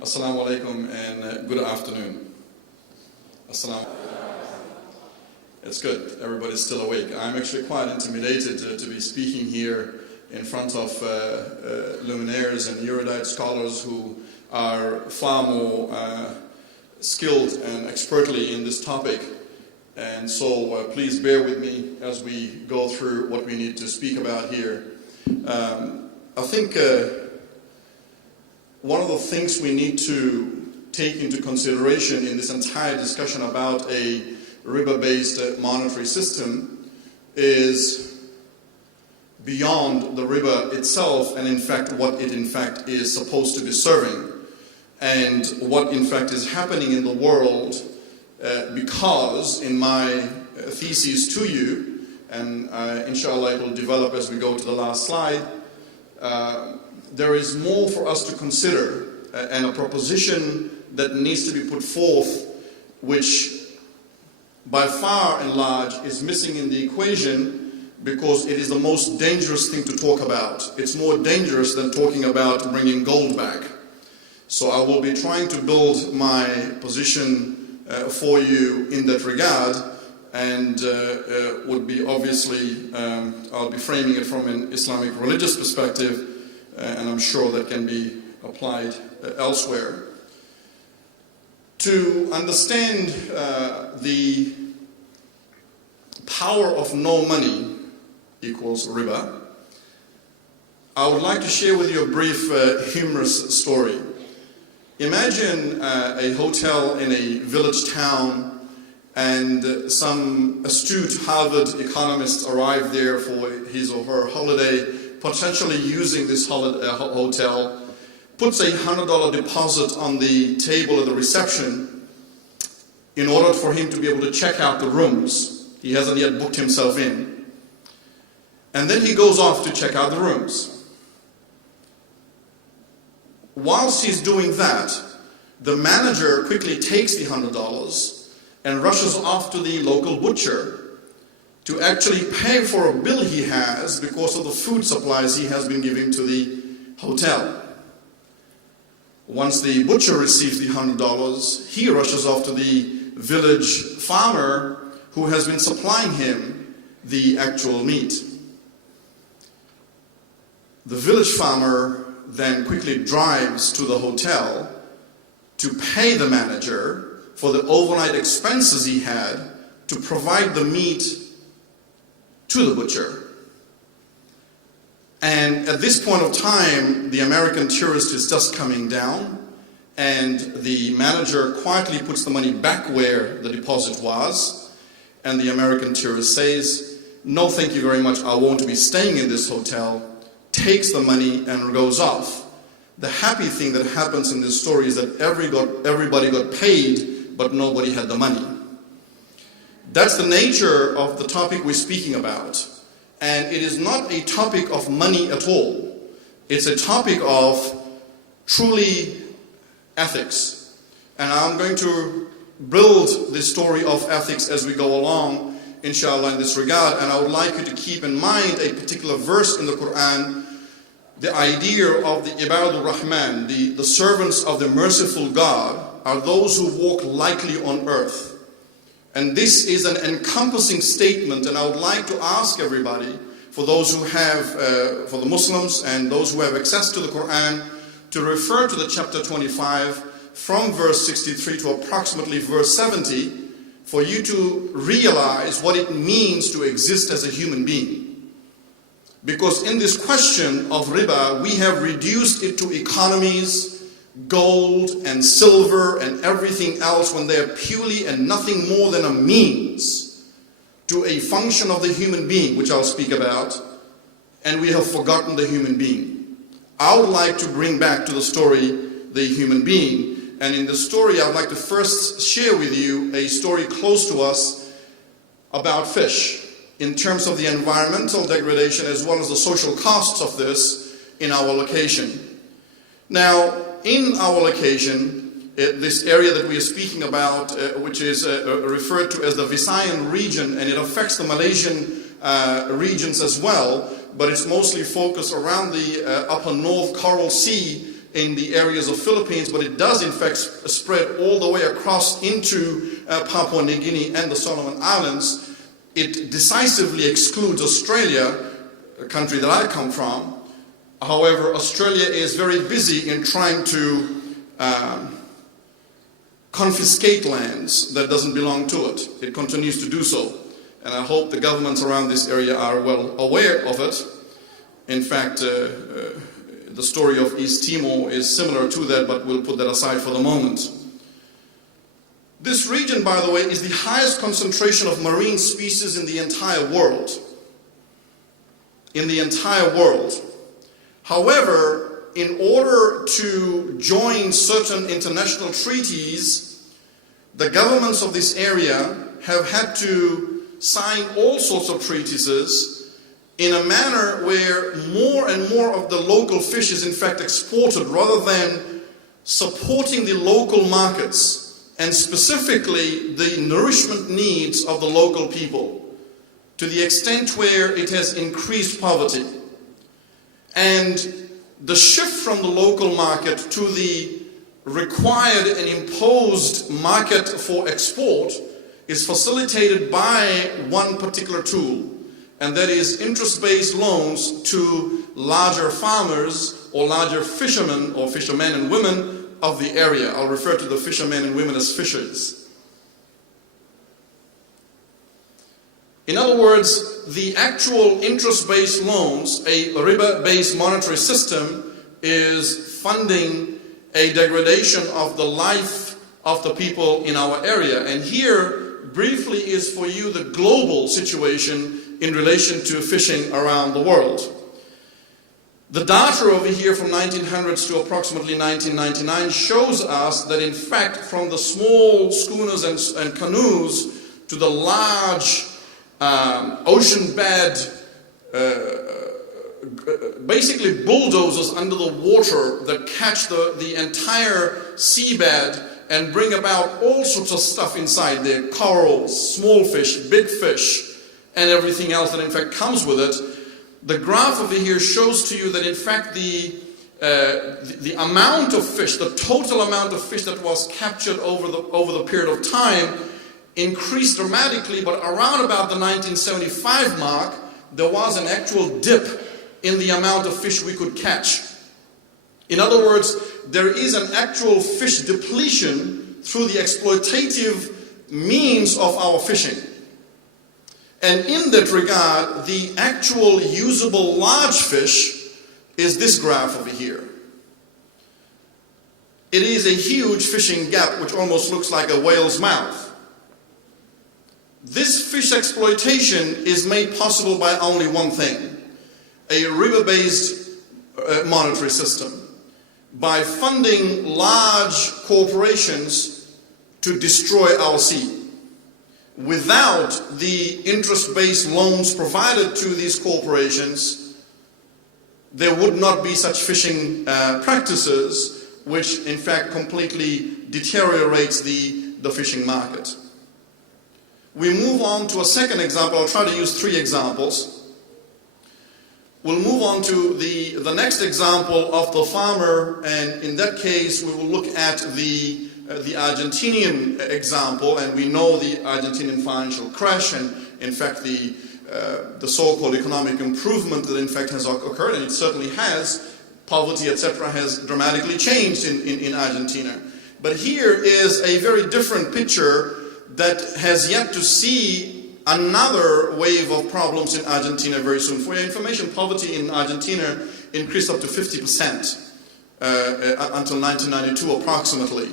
Assalamu alaikum and good afternoon. Assalamu. It's good. Everybody's still awake. I'm actually quite intimidated to be speaking here in front of luminaires and erudite scholars who are far more skilled and expertly in this topic. And so please bear with me as we go through what we need to speak about here. I think one of the things we need to take into consideration in this entire discussion about a riba-based monetary system is beyond the riba itself and in fact what it in fact is supposed to be serving and what in fact is happening in the world, because in my thesis to you, and inshallah it will develop as we go to the last slide, there is more for us to consider and a proposition that needs to be put forth which by far and large is missing in the equation because it is the most dangerous thing to talk about. It's more dangerous than talking about bringing gold back. So I will be trying to build my position for you in that regard, and would be obviously, I'll be framing it from an Islamic religious perspective, and I'm sure that can be applied elsewhere. To understand the power of no money equals riba, I would like to share with you a brief humorous story. Imagine a hotel in a village town, and some astute Harvard economist arrived there for his or her holiday, potentially using this hotel, puts a $100 deposit on the table at the reception in order for him to be able to check out the rooms. He hasn't yet booked himself in. And then he goes off to check out the rooms. Whilst he's doing that, the manager quickly takes the $100 and rushes off to the local butcher to actually pay for a bill he has because of the food supplies he has been giving to the hotel. Once the butcher receives the $100, he rushes off to the village farmer who has been supplying him the actual meat. The village farmer then quickly drives to the hotel to pay the manager for the overnight expenses he had to provide the meat to the butcher. And at this point of time, the American tourist is just coming down, and the manager quietly puts the money back where the deposit was, and the American tourist says, "No, thank you very much, I won't be staying in this hotel," takes the money and goes off. The happy thing that happens in this story is that everybody got paid, but nobody had the money. That's the nature of the topic we're speaking about. And it is not a topic of money at all. It's a topic of truly ethics. And I'm going to build this story of ethics as we go along, inshallah, in this regard. And I would like you to keep in mind a particular verse in the Quran, the idea of the Ibadur Rahman, the servants of the merciful God, are those who walk lightly on earth. And this is an encompassing statement, and I would like to ask everybody, for those who have, for the Muslims and those who have access to the Quran, to refer to the chapter 25 from verse 63 to approximately verse 70, for you to realize what it means to exist as a human being. Because in this question of riba, we have reduced it to economies, gold and silver and everything else, when they are purely and nothing more than a means to a function of the human being, which I'll speak about, and we have forgotten the human being. I would like to bring back to the story the human being, and in the story I would like to first share with you a story close to us about fish, in terms of the environmental degradation as well as the social costs of this in our location. Now, in our location, this area that we are speaking about, which is referred to as the Visayan region, and it affects the Malaysian regions as well, but it's mostly focused around the upper North Coral Sea in the areas of Philippines, but it does in fact spread all the way across into Papua New Guinea and the Solomon Islands. It decisively excludes Australia, a country that I come from. However, Australia is very busy in trying to confiscate lands that doesn't belong to it. It continues to do so. And I hope the governments around this area are well aware of it. In fact, the story of East Timor is similar to that, but we'll put that aside for the moment. This region, by the way, is the highest concentration of marine species in the entire world. In the entire world. However, in order to join certain international treaties, the governments of this area have had to sign all sorts of treatises in a manner where more and more of the local fish is in fact exported rather than supporting the local markets and specifically the nourishment needs of the local people, to the extent where it has increased poverty. And the shift from the local market to the required and imposed market for export is facilitated by one particular tool, and that is interest-based loans to larger farmers or larger fishermen or fishermen and women of the area. I'll refer to the fishermen and women as fishers. In other words, the actual interest-based loans, a riba-based monetary system, is funding a degradation of the life of the people in our area. And here, briefly, is for you the global situation in relation to fishing around the world. The data over here from 1900s to approximately 1999 shows us that in fact from the small schooners and canoes to the large ocean bed, basically bulldozers under the water that catch the entire seabed and bring about all sorts of stuff inside there, corals, small fish, big fish, and everything else that in fact comes with it. The graph over here shows to you that in fact the amount of fish, the total amount of fish that was captured over the period of time increased dramatically, but around about the 1975 mark, there was an actual dip in the amount of fish we could catch. In other words, there is an actual fish depletion through the exploitative means of our fishing. And in that regard, the actual usable large fish is this graph over here. It is a huge fishing gap which almost looks like a whale's mouth. This fish exploitation is made possible by only one thing: a riba-based monetary system. By funding large corporations to destroy our sea. Without the interest-based loans provided to these corporations, there would not be such fishing practices, which in fact completely deteriorates the fishing market. We move on to a second example. I'll try to use 3 examples. We'll move on to the next example of the farmer, and in that case we will look at the Argentinian example, and we know the Argentinian financial crash and in fact the so-called economic improvement that in fact has occurred, and it certainly has. Poverty, etc. has dramatically changed in Argentina. But here is a very different picture that has yet to see another wave of problems in Argentina very soon. For your information, poverty in Argentina increased up to 50% until 1992 approximately.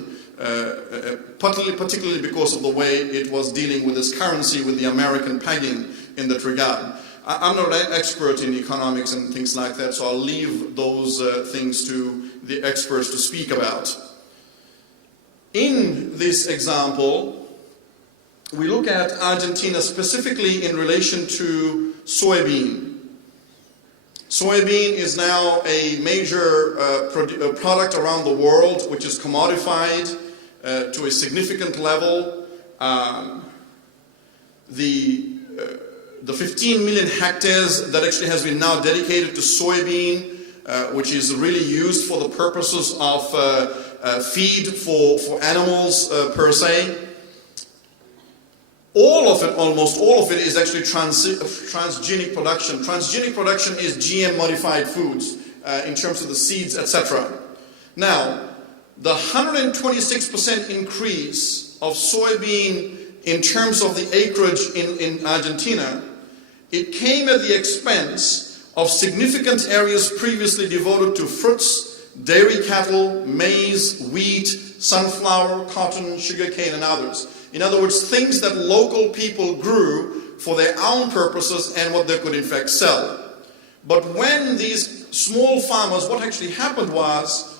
Particularly because of the way it was dealing with this currency, with the American pegging in that regard. I'm not an expert in economics and things like that, so I'll leave those things to the experts to speak about. In this example, we look at Argentina specifically in relation to soybean. Soybean is now a major product around the world, which is commodified to a significant level. The 15 million hectares that actually has been now dedicated to soybean which is really used for the purposes of feed for animals per se. All of it, almost all of it, is actually transgenic production. Transgenic production is GM modified foods in terms of the seeds, etc. Now, the 126% increase of soybean in terms of the acreage in Argentina, it came at the expense of significant areas previously devoted to fruits, dairy cattle, maize, wheat, sunflower, cotton, sugarcane, and others. In other words, things that local people grew for their own purposes and what they could in fact sell. But when these small farmers, what actually happened was,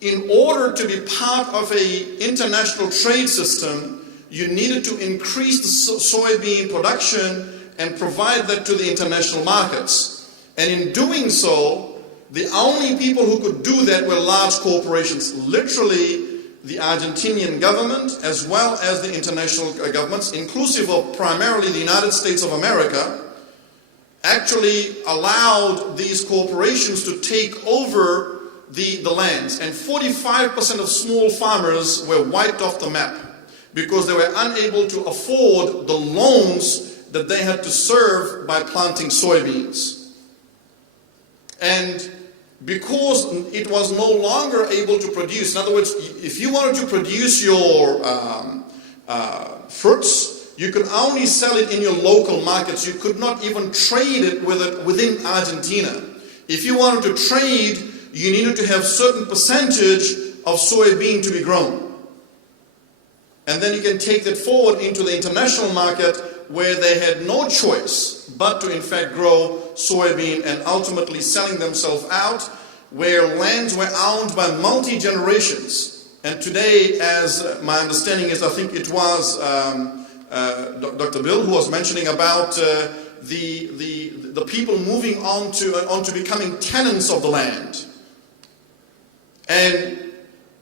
in order to be part of an international trade system, you needed to increase the soybean production and provide that to the international markets. And in doing so, the only people who could do that were large corporations. Literally, the Argentinian government, as well as the international governments, inclusive of primarily the United States of America, actually allowed these corporations to take over the lands. And 45% of small farmers were wiped off the map because they were unable to afford the loans that they had to serve by planting soybeans. And because it was no longer able to produce, in other words, if you wanted to produce your fruits, you could only sell it in your local markets. You could not even trade it within Argentina. If you wanted to trade, you needed to have certain percentage of soybean to be grown. And then you can take that forward into the international market where they had no choice but to in fact grow soybean and ultimately selling themselves out, where lands were owned by multi-generations. And today, as my understanding is, I think it was Dr. Bill who was mentioning about the people moving on to becoming tenants of the land. And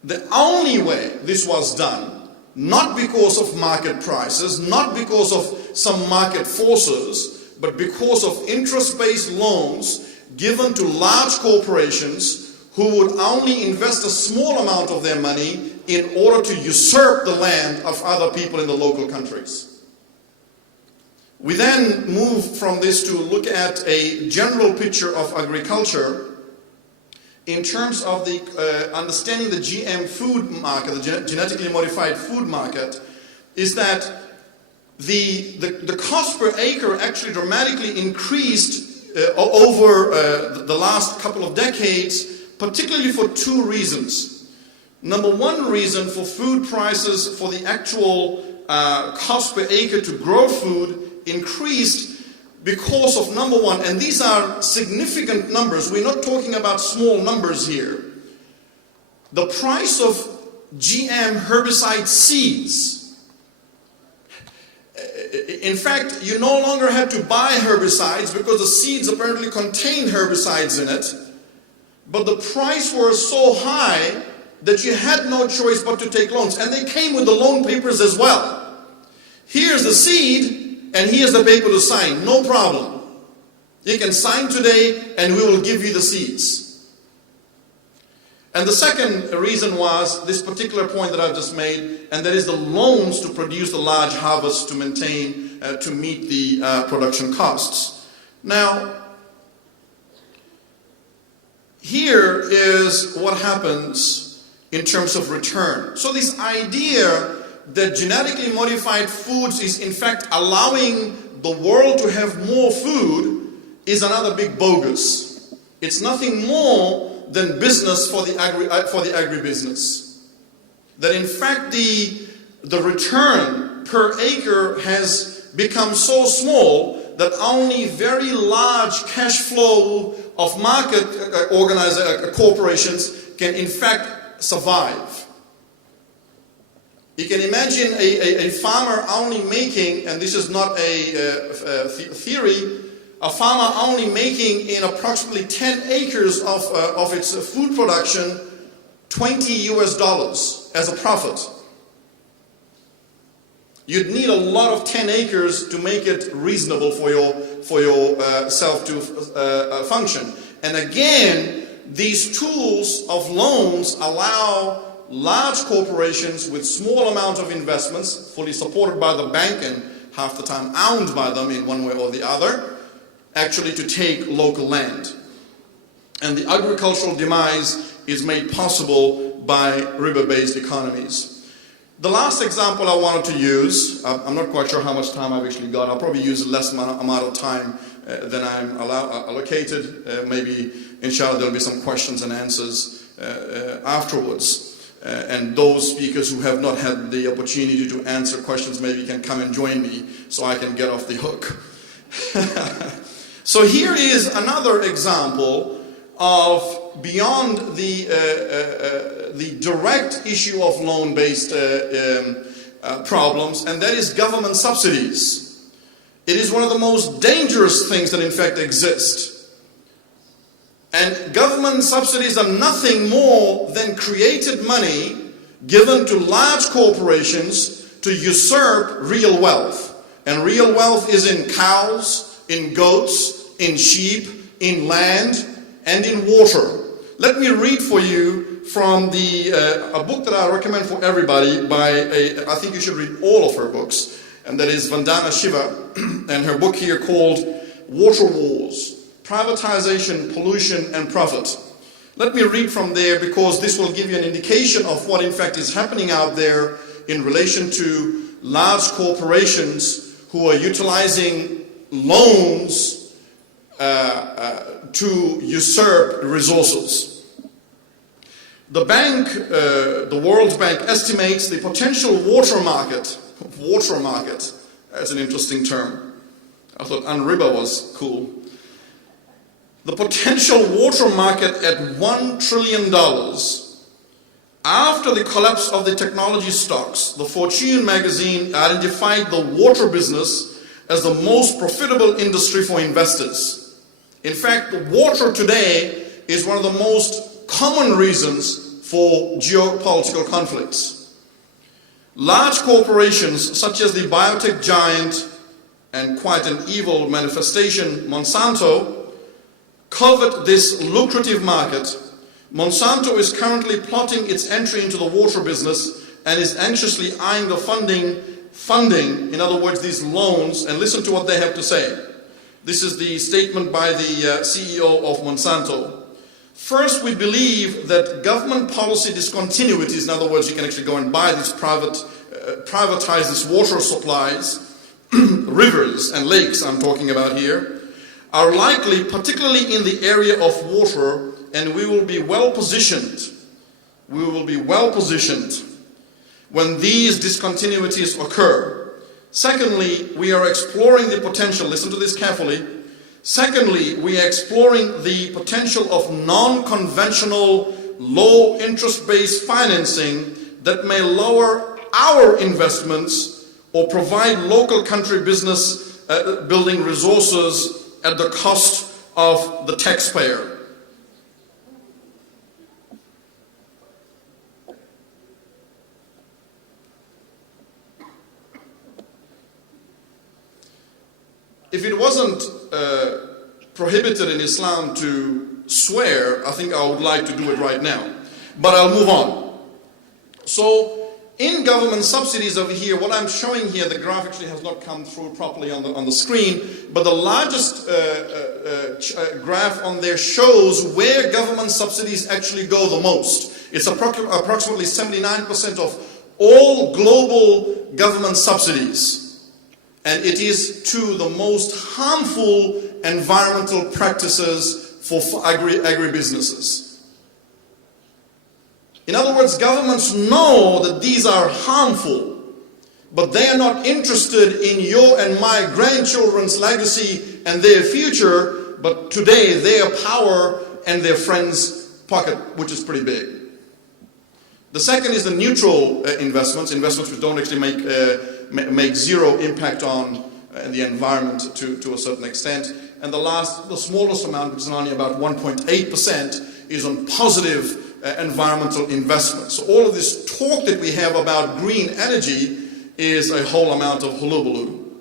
the only way this was done, not because of market prices, not because of some market forces, but because of interest-based loans given to large corporations who would only invest a small amount of their money in order to usurp the land of other people in the local countries. We then move from this to look at a general picture of agriculture in terms of the understanding the GM food market, the genetically modified food market, is that the cost per acre actually dramatically increased over the last couple of decades, particularly for two reasons. Number one reason for food prices, for the actual cost per acre to grow food increased because of, number one, and these are significant numbers, we're not talking about small numbers here, the price of GM herbicide seeds. In fact, you no longer had to buy herbicides because the seeds apparently contained herbicides in it, but the price was so high that you had no choice but to take loans, and they came with the loan papers as well. Here's the seed, and here's the paper to sign, no problem. You can sign today and we will give you the seeds. And the second reason was this particular point that I've just made, and that is the loans to produce the large harvests to maintain, to meet the production costs. Now, here is what happens in terms of return. So this idea that genetically modified foods is in fact allowing the world to have more food is another big bogus. It's nothing more than business for the agribusiness. That in fact the return per acre has become so small that only very large cash flow of market corporations can in fact survive. You can imagine a farmer only making, and this is not a theory, a farmer only making in approximately 10 acres of its food production $20 as a profit. You'd need a lot of 10 acres to make it reasonable for your self to function. And again, these tools of loans allow large corporations with small amount of investments, fully supported by the bank and half the time owned by them in one way or the other, actually to take local land. And the agricultural demise is made possible by riba-based economies. The last example I wanted to use, I'm not quite sure how much time I've actually got. I'll probably use less amount of time than I'm allocated. Maybe, inshallah, there'll be some questions and answers afterwards. And those speakers who have not had the opportunity to answer questions maybe can come and join me so I can get off the hook. So here is another example of beyond the direct issue of loan-based problems, and that is government subsidies. It is one of the most dangerous things that in fact exist. And government subsidies are nothing more than created money given to large corporations to usurp real wealth. And real wealth is in cows, in goats, in sheep, in land, and in water. Let me read for you from a book that I recommend for everybody I think you should read all of her books, and that is Vandana Shiva, and her book here called Water Wars: Privatization, Pollution, and Profit. Let me read from there because this will give you an indication of what in fact is happening out there in relation to large corporations who are utilizing loans to usurp resources. The bank, the World Bank, estimates the potential water market, that's an interesting term. I thought unriba was cool. The potential water market at $1 trillion. After the collapse of the technology stocks, the Fortune magazine identified the water business as the most profitable industry for investors. In fact, water today is one of the most common reasons for geopolitical conflicts. Large corporations such as the biotech giant and quite an evil manifestation, Monsanto, covet this lucrative market. Monsanto is currently plotting its entry into the water business and is anxiously eyeing the funding, in other words, these loans, and listen to what they have to say. This is the statement by the CEO of Monsanto. First, we believe that government policy discontinuities, in other words, you can actually go and buy these privatize these water supplies, rivers and lakes I'm talking about here, are likely, particularly in the area of water, and we will be well positioned. We will be well positioned when these discontinuities occur. Secondly, we are exploring the potential, listen to this carefully. Secondly, we are exploring the potential of non-conventional, low interest-based financing that may lower our investments or provide local country business building resources at the cost of the taxpayer. If it wasn't prohibited in Islam to swear, I think I would like to do it right now. But I'll move on. So, in government subsidies over here, what I'm showing here, the graph actually has not come through properly on the screen, but the largest graph on there shows where government subsidies actually go the most. It's approximately 79% of all global government subsidies. And it is to the most harmful environmental practices for agribusinesses. In other words, governments know that these are harmful, but they are not interested in your and my grandchildren's legacy and their future, but today their power and their friends' pocket, which is pretty big. The second is the neutral investments which don't actually make zero impact on the environment to a certain extent. And the smallest amount, which is only about 1.8%, is on positive environmental investment. So all of this talk that we have about green energy is a whole amount of hullabaloo.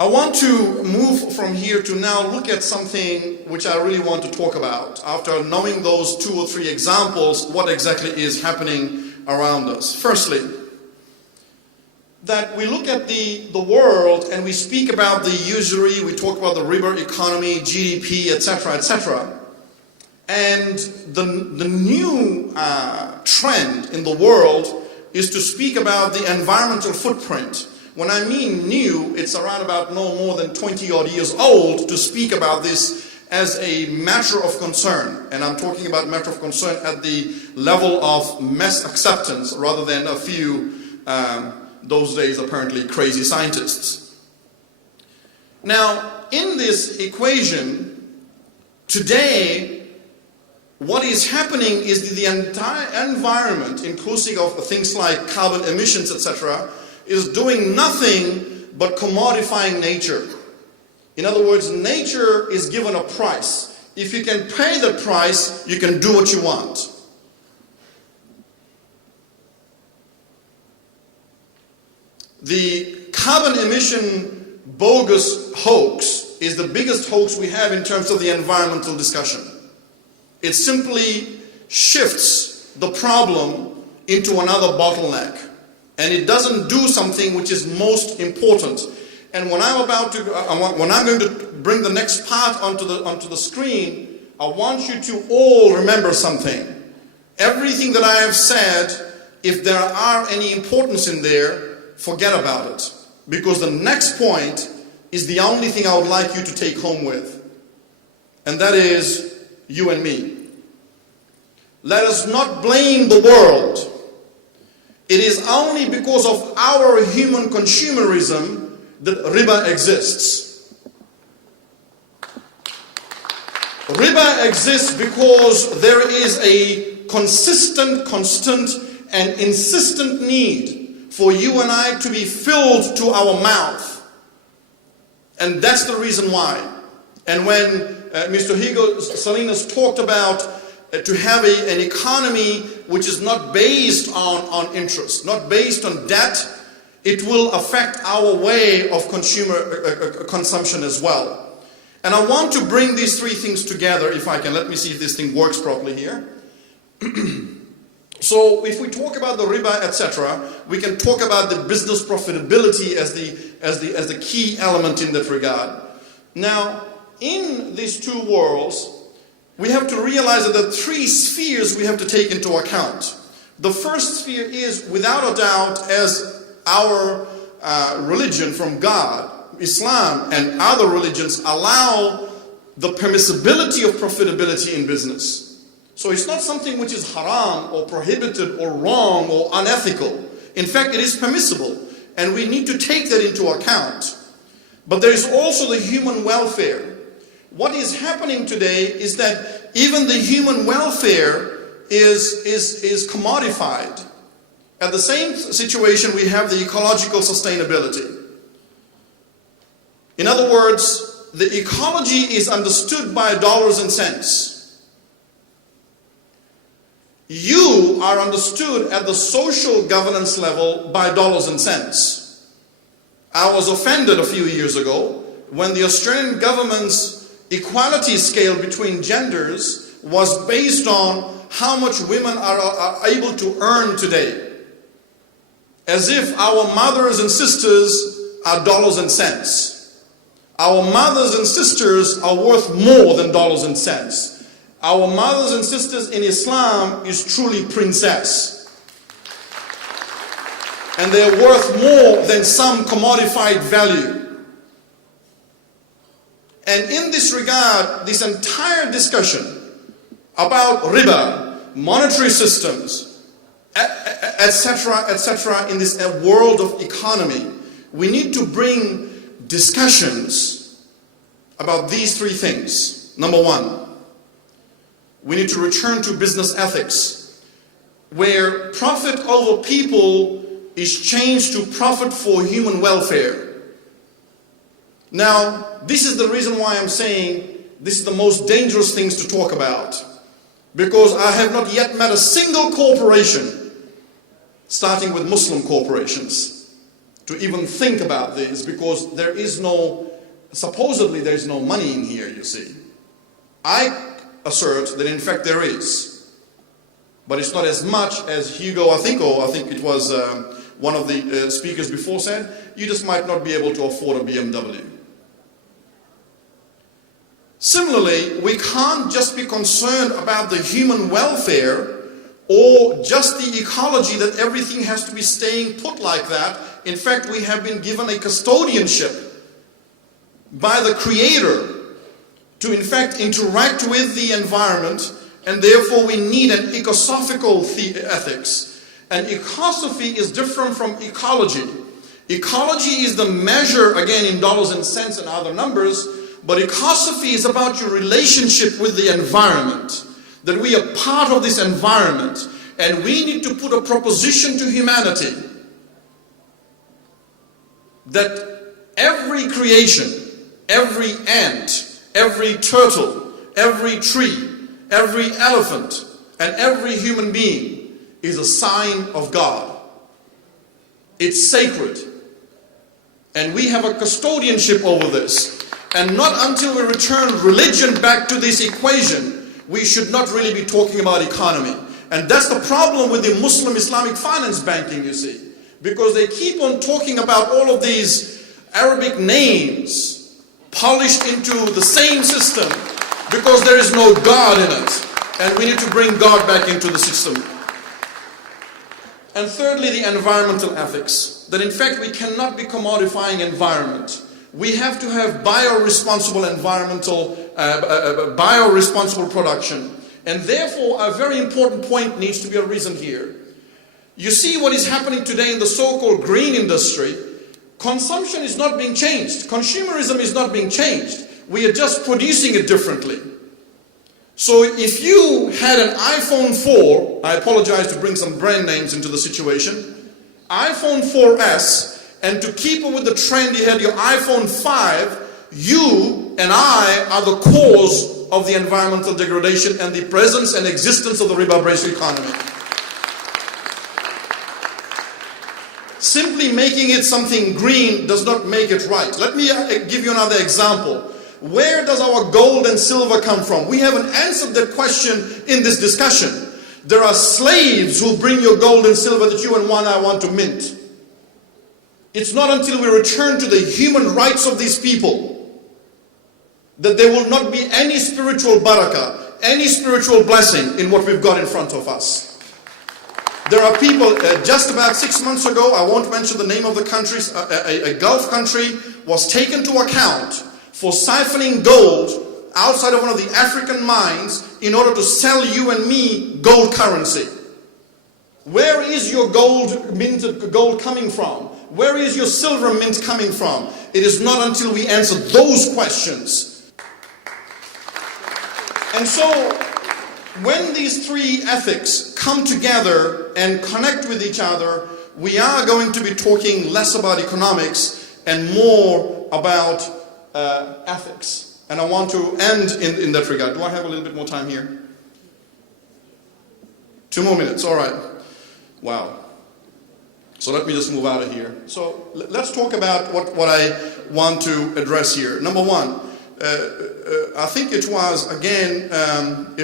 I want to move from here to now look at something which I really want to talk about. After knowing those 2 or 3 examples, what exactly is happening around us. Firstly, that we look at the world and we speak about the usury, we talk about the riba economy, GDP, etc., etc. And the new trend in the world is to speak about the environmental footprint. When I mean new, it's around about no more than 20 odd years old to speak about this as a matter of concern. And I'm talking about matter of concern at the level of mass acceptance rather than a few, those days apparently crazy scientists. Now, in this equation, today, what is happening is the entire environment, inclusive of things like carbon emissions, etc., is doing nothing but commodifying nature. In other words, nature is given a price. If you can pay the price, you can do what you want. The carbon emission bogus hoax is the biggest hoax we have in terms of the environmental discussion. It simply shifts the problem into another bottleneck. And it doesn't do something which is most important. And when I'm going to bring the next part onto the screen, I want you to all remember something. Everything that I have said, if there are any importance in there, forget about it. Because the next point is the only thing I would like you to take home with. And that is you and me. Let us not blame the world. It is only because of our human consumerism that riba exists. Riba exists because there is a consistent, constant, and insistent need for you and I to be filled to our mouth. And that's the reason why. And when Mr. Hugo Salinas talked about to have an economy which is not based on interest, not based on debt, it will affect our way of consumer consumption as well. And I want to bring these 3 things together, if I can. Let me see if this thing works properly here. So if we talk about the riba, etc., we can talk about the business profitability as the key element in that regard. Now, in these 2 worlds, we have to realize that there are 3 spheres we have to take into account. The first sphere is, without a doubt, as our religion from God, Islam and other religions allow the permissibility of profitability in business. So it's not something which is haram or prohibited or wrong or unethical. In fact, it is permissible, and we need to take that into account. But there is also the human welfare. What is happening today is that even the human welfare is commodified. At the same situation, we have the ecological sustainability. In other words, the ecology is understood by dollars and cents. You are understood at the social governance level by dollars and cents. I was offended a few years ago when the Australian government's equality scale between genders was based on how much women are able to earn today. As if our mothers and sisters are dollars and cents. Our mothers and sisters are worth more than dollars and cents. Our mothers and sisters in Islam is truly princess. And they're worth more than some commodified value. And in this regard, this entire discussion about riba, monetary systems, etc., in this world of economy, we need to bring discussions about these 3 things. Number 1, we need to return to business ethics, where profit over people is changed to profit for human welfare. Now, this is the reason why I'm saying this is the most dangerous things to talk about. Because I have not yet met a single corporation, starting with Muslim corporations, to even think about this, because there is no, supposedly there is no money in here, you see. I assert that in fact there is, but it's not as much as Hugo, I think it was one of the speakers before said, you just might not be able to afford a BMW. Similarly, we can't just be concerned about the human welfare or just the ecology, that everything has to be staying put like that. In fact, we have been given a custodianship by the Creator to in fact interact with the environment, and therefore we need an ecosophical ethics. And ecosophy is different from ecology. Ecology is the measure, again in dollars and cents and other numbers, but ecosophy is about your relationship with the environment, that we are part of this environment, and we need to put a proposition to humanity that every creation, every ant, every turtle, every tree, every elephant, and every human being is a sign of God. It's sacred. And we have a custodianship over this. And not until we return religion back to this equation, we should not really be talking about economy. And that's the problem with the Muslim Islamic finance banking, you see. Because they keep on talking about all of these Arabic names polished into the same system, because there is no God in it. And we need to bring God back into the system. And thirdly, the environmental ethics. That in fact we cannot be commodifying environment. We have to have bio-responsible production. And therefore a very important point needs to be arisen here. You see what is happening today in the so-called green industry. Consumption is not being changed. Consumerism is not being changed. We are just producing it differently. So if you had an iPhone 4, I apologize to bring some brand names into the situation, iPhone 4S, and to keep up with the trend you had your iPhone 5, you and I are the cause of the environmental degradation and the presence and existence of the riba-based economy. Simply making it something green does not make it right. Let me give you another example. Where does our gold and silver come from? We haven't answered that question in this discussion. There are slaves who bring your gold and silver that you and I want to mint. It's not until we return to the human rights of these people that there will not be any spiritual barakah, any spiritual blessing in what we've got in front of us. There are people, just about 6 months ago, I won't mention the name of the countries, a Gulf country was taken to account for siphoning gold outside of one of the African mines in order to sell you and me gold currency. Where is your gold minted gold coming from? Where is your silver mint coming from? It is not until we answer those questions. And so, when these three ethics come together and connect with each other, we are going to be talking less about economics and more about ethics. And I want to end in that regard. Do I have a little bit more time here? 2 more minutes, all right. Wow. So let me just move out of here. So let's talk about what I want to address here. Number one, I think it was, again, in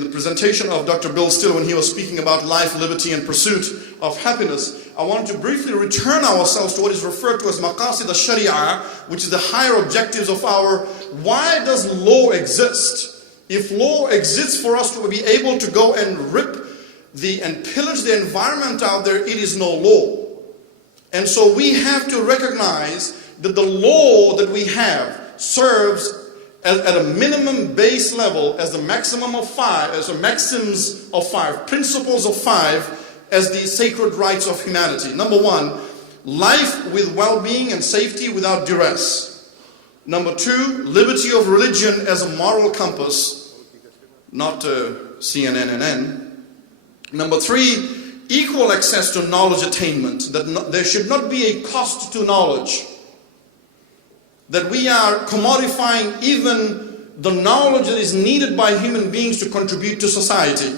the presentation of Dr. Bill Still, when he was speaking about life, liberty, and pursuit of happiness, I want to briefly return ourselves to what is referred to as maqasid al-sharia, which is the higher objectives of our, why does law exist? If law exists for us to be able to go and rip and pillage the environment out there, it is no law. And so we have to recognize that the law that we have serves at a minimum base level as the maximum of 5, as the maxims of 5, principles of 5, as the sacred rights of humanity. Number one, life with well-being and safety without duress. Number two, liberty of religion as a moral compass, not CNN. Number three, equal access to knowledge attainment, that there should not be a cost to knowledge. That we are commodifying even the knowledge that is needed by human beings to contribute to society.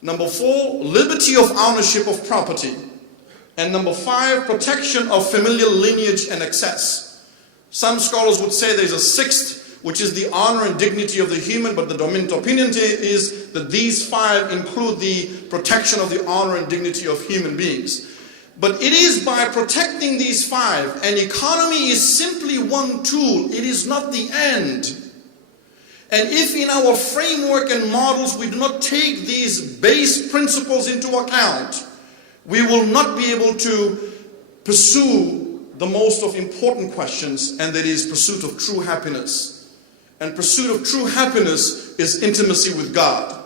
Number four, liberty of ownership of property. And number 5, protection of familial lineage and access. Some scholars would say there's a 6th, which is the honor and dignity of the human, but the dominant opinion is that these 5 include the protection of the honor and dignity of human beings. But it is by protecting these 5, and economy is simply one tool, it is not the end. And if in our framework and models we do not take these base principles into account, we will not be able to pursue the most of important questions, and that is pursuit of true happiness. And pursuit of true happiness is intimacy with God.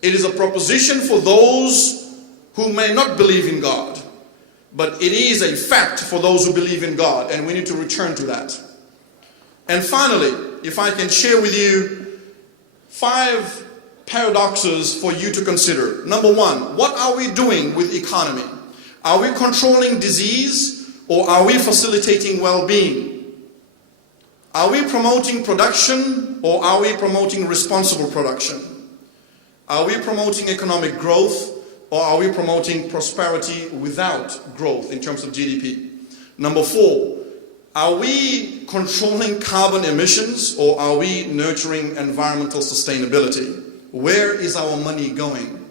It is a proposition for those who may not believe in God, but it is a fact for those who believe in God, and we need to return to that. And finally, if I can share with you 5 paradoxes for you to consider. Number 1, what are we doing with economy? Are we controlling disease, or are we facilitating well-being? Are we promoting production, or are we promoting responsible production? Are we promoting economic growth, or are we promoting prosperity without growth in terms of GDP? Number 4, are we controlling carbon emissions, or are we nurturing environmental sustainability? Where is our money going?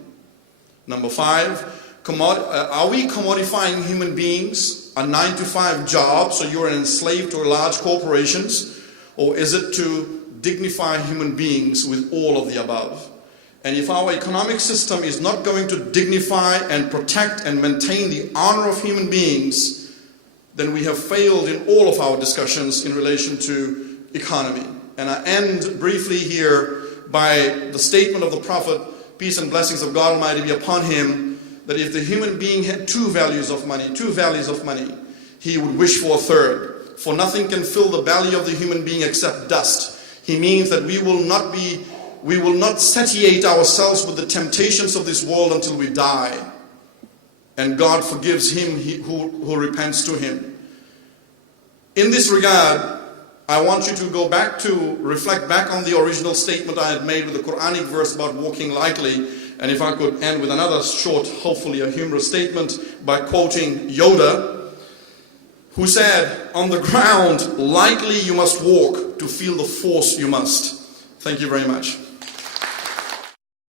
Number 5, are we commodifying human beings, a 9-to-5 job, so you're enslaved to large corporations, or is it to dignify human beings with all of the above? And if our economic system is not going to dignify and protect and maintain the honor of human beings, then we have failed in all of our discussions in relation to economy. And I end briefly here by the statement of the Prophet, peace and blessings of God Almighty be upon him, that if the human being had 2 values of money, he would wish for a 3rd. For nothing can fill the belly of the human being except dust. He means that we will not satiate ourselves with the temptations of this world until we die. And God forgives him who repents to him. In this regard, I want you to go back to reflect back on the original statement I had made with the Quranic verse about walking lightly. And if I could end with another short, hopefully a humorous statement by quoting Yoda, who said, "On the ground, lightly you must walk, to feel the force you must." Thank you very much.